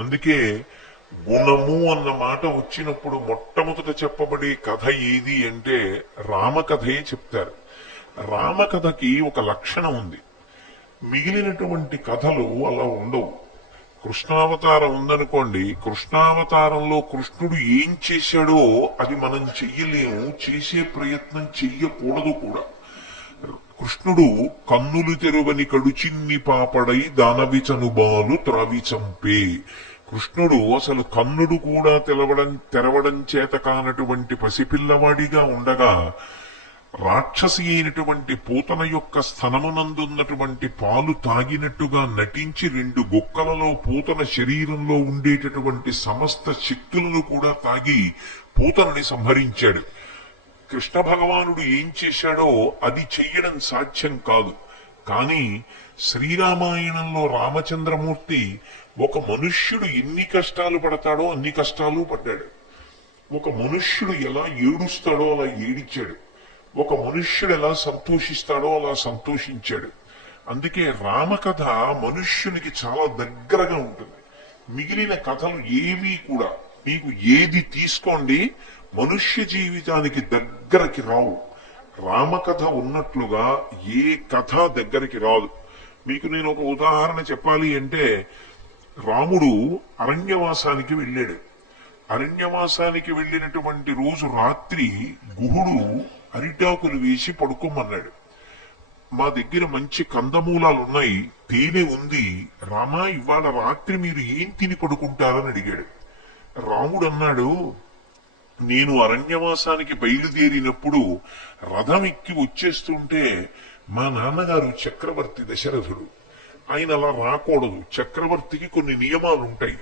అందుకే గుణము అన్న మాట వచ్చినప్పుడు మొట్టమొదట చెప్పబడే కథ ఏది అంటే రామకథే చెప్తారు. రామకథకి ఒక లక్షణం ఉంది. మిగిలినటువంటి కథలు అలా ఉండవు. కృష్ణావతారం ఉందనుకోండి, కృష్ణావతారంలో కృష్ణుడు ఏం చేశాడో అది మనం చెయ్యలేము, చేసే ప్రయత్నం చెయ్యకూడదు కూడా. కృష్ణుడు కన్నులు తెరువని కడుచిన్ని పాపడై దానవి చనుబాలు త్రావి చంపే. కృష్ణుడు అసలు కన్నుడు కూడా తెరవడం చేత కానటువంటి పసిపిల్లవాడిగా ఉండగా రాక్షసి అయినటువంటి పూతన యొక్క స్థనమునందున్నటువంటి పాలు తాగినట్టుగా నటించి 2 గుక్కలలో పూతన శరీరంలో ఉండేటటువంటి సమస్త శక్తులను కూడా తాగి పూతనని సంహరించాడు. కృష్ణ భగవానుడు ఏం చేశాడో అది చెయ్యడం సాధ్యం కాదు. కానీ శ్రీరామాయణంలో రామచంద్రమూర్తి ఒక మనుష్యుడు ఎన్ని కష్టాలు పడతాడో అన్ని కష్టాలు పడ్డాడు. ఒక మనుష్యుడు ఎలా ఏడుస్తాడో అలా ఏడిచాడు. ఒక మనుష్యుడు ఎలా సంతోషిస్తాడో అలా సంతోషించాడు. అందుకే రామకథ మనుష్యునికి చాలా దగ్గరగా ఉంటుంది. మిగిలిన కథలు ఏవి కూడా మీకు ఏది తీసుకోండి మనుష్య జీవితానికి దగ్గరకి రావు. రామకథ ఉన్నట్లుగా ఏ కథ దగ్గరికి రాదు. మీకు నేను ఒక ఉదాహరణ చెప్పాలి అంటే, రాముడు అరణ్యవాసానికి వెళ్ళాడు. అరణ్యవాసానికి వెళ్ళినటువంటి రోజు రాత్రి గుహుడు అరిటాకులు వేసి పడుకోమన్నాడు. మా దగ్గర మంచి కందమూలాలు ఉన్నాయి, తేనె ఉంది, రామా ఇవాళ రాత్రి మీరు ఏం తిని పడుకుంటారని అడిగాడు. రాముడు అన్నాడు, నేను అరణ్యవాసానికి బయలుదేరినప్పుడు రథం ఎక్కి వచ్చేస్తుంటే మా నాన్నగారు చక్రవర్తి దశరథుడు, ఆయన అలా రాకూడదు, చక్రవర్తికి కొన్ని నియమాలు ఉంటాయి.